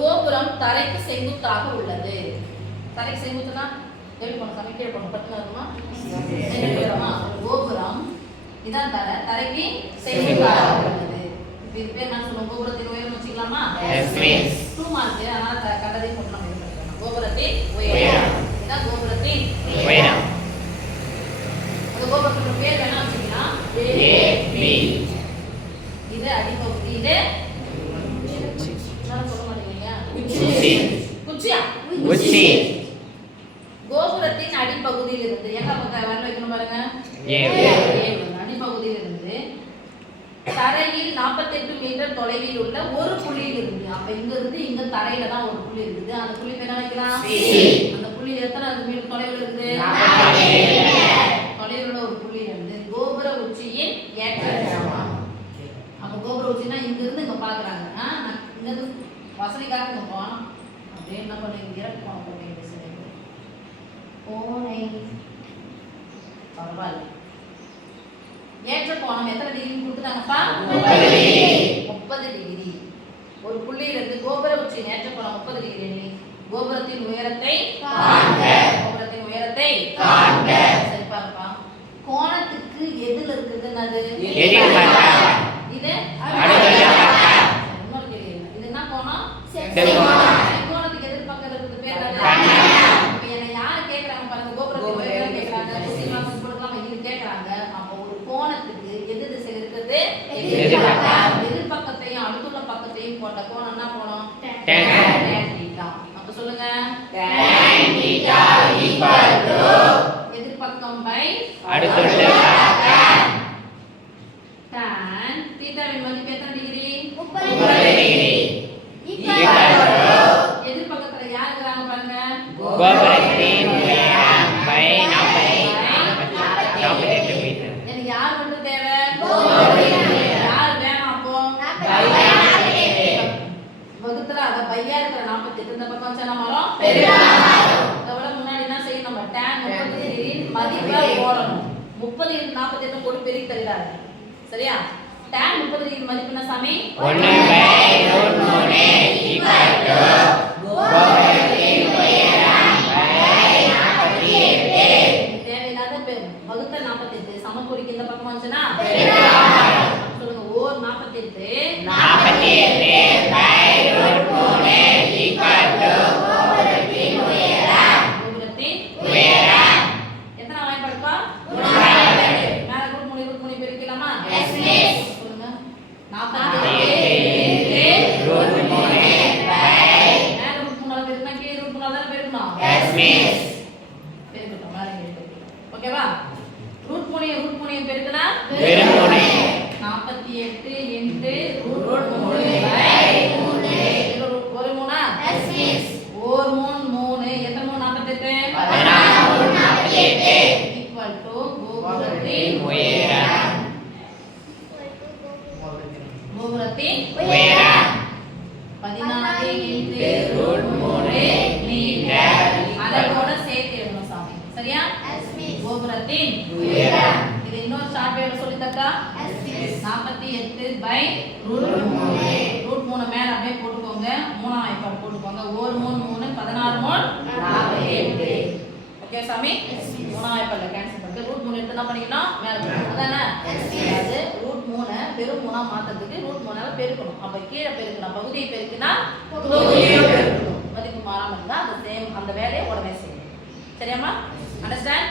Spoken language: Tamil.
கோபுரம் தரைக்கு செங்குத்தாக உள்ளது. தரைக்கு செங்குத்துனா எப்படி போன சாமி கீழே போன பட்டுமா கோபுரம் இதான் தரைக்கு செங்குத்தாக உள்ளது. இது பேர் என்ன சொல்லுவோம்? கோபுரத்தின் உயரம் வச்சுக்கலாமா? 2 மார்க். அதனால கண்டதை போட்டு நம்ம எழுதணும். கோபுரத்தின் உயரம் இதான் கோபுரத்தின் உயரம். அந்த கோபுரத்தோட பேர் வேணா வச்சுக்கலாம். இது அடிப்பகுதி. இது சொல்ல மாட்டீங்க. குச்சி. கோபுரத்தின் அடிப்பகுதியில் இருந்து எங்க பக்கம் வரல வைக்கணும் பாருங்க. அடிப்பகுதியில் இருந்து தரையில் 48 மீட்டர் தொலைவில் உள்ள ஒரு புள்ளியில் இருந்து, அப்ப இங்க இருந்து இங்க தரையில தான் ஒரு புள்ளி இருக்குது. அந்த புள்ளி என்ன வைக்கலாம்? அந்த புள்ளி எத்தனை மீட்டர் தொலைவில் இருக்குது? தொலைவில் உள்ள ஒரு புள்ளி இருந்து கோபுர உச்சியின் ஏற்றத்தாழ்வு. அப்ப கோபுர உச்சினா இங்க இருந்து இங்க பாக்குறாங்க. இங்க இருந்து வசதிக்காக இங்க போனோம். அப்படியே என்ன பண்ணுங்க? இறக்கு போன போட்டீங்க. கோணை பரவாயில்ல. ஏற்ற கோணம் எத்தனை டிகிரி கொடுத்துட்டாங்கப்பா? 30 டிகிரி. ஒரு புள்ளியிலிருந்து கோபுர உச்சியின் ஏற்ற கோணம் 30 டிகிரி. கோபுரத்தின் உயரத்தை காண்க. கோபுரத்தின் உயரத்தை காண்க. சரி பாருப்பா. கோணத்துக்கு எதில இருக்குது? என்னது? இது இன்னொரு கேள்வி. இது என்ன கோணம்? கோணத்துக்கு எதிர் பக்கத்துல இருக்குது பேர் என்ன? இப்போ என்ன யார் கேக்குறாங்க பாருங்க. கோபுரத்தின் உயரம் கேக்குறாங்க. சினிமாஸ் கொடுக்கலாம் இது கேக்குறாங்க. அப்போ ஒரு கோணத்துக்கு எதிர் திசையில் இருக்குது எதிர் பக்கத்தையும் அடுத்துள்ள பக்கத்தையும் போட்ட கோணம் என்ன கோணம்? tan θ. அப்ப சொல்லுங்க. tan θ எதிர் பக்கம் பை அடுத்துள்ள பக்கம். tan θ வின் மதிப்பு எத்தனை டிகிரி? 30 டிகிரி. எதிர் பக்கத்துல யார் இருக்காங்க பாருங்க. கோபுரத்தின் உயரம் பை 48 மீட்டர். எனக்கு யார் மட்டும் தேவை? யார் வேணும்? அப்போ வகுத்துல அத பையா இருக்கிற 48 இந்த பக்கம் வச்சா மரம் அதோட முன்னாடி என்ன செய்யணும்? நம்ம tan 30 டிகிரி மதிப்பை போடணும். 30 48 போட்டு பெருக்கி தள்ளிடாது. சரியா? tan 30 டிகிரி மதிப்பு என்ன சாமி? 1/√3 கோபுரத்தின் உயரம் பை 48. தேவையில்லாத வகுத்த 48 சமக்குறிக்கு இந்த பக்கம் வந்துச்சுன்னா சொல்லுங்க. ஓர் 48 கோபுரத்தின் உயரம் எத்தனை வாய்ப்பாடுப்பா? மேல √3 பெருக்கலாமா? சொல்லுங்க. 48 √3 மேல √3 பெருக்கினா கீழே √3 தானே பெருக்கணும். பெருக்கட்டும். மேல ஓகேவா? √3 பெருக்கினா 48 இன்டு √3 ஒரு மூணா? ஒரு 3 எத்தனை 3 48 ஈக்குவல் டு கோபுரத்தின் உயரம். கோபுரத்தின் உயரம் 14 இன்டு √3 மீட்டர். அதோட சேர்த்து எழுதணும் சாமி. சரியா? கோபுரத்தின் உயரம். இது இன்னொரு ஷார்ட் வேல சொல்லி தக்கா. 48 பை √3 மேல அப்படியே போட்டுக்கோங்க. மூணாம் வாய்ப்பாடு போட்டுக்கோங்க. ஒரு 3 16 48. ஓகே சாமி? மூணாம் வாய்ப்பாடுல கேன்சல் பண்ணிட்டு √3 எடுத்து என்ன பண்ணிக்கணும்? மேல போடணும். அதானே? அது √3 பெரும் 3ஆ மாத்துறதுக்கு √3ஆல பெருக்கணும். அப்ப கீழே பெருக்கணும். பகுதியை பெருக்கினா மதிப்பு மாறாம இருந்தா அந்த வேலையை உடனே செய்யணும். சரியாமா? அண்டர்ஸ்டாண்ட்?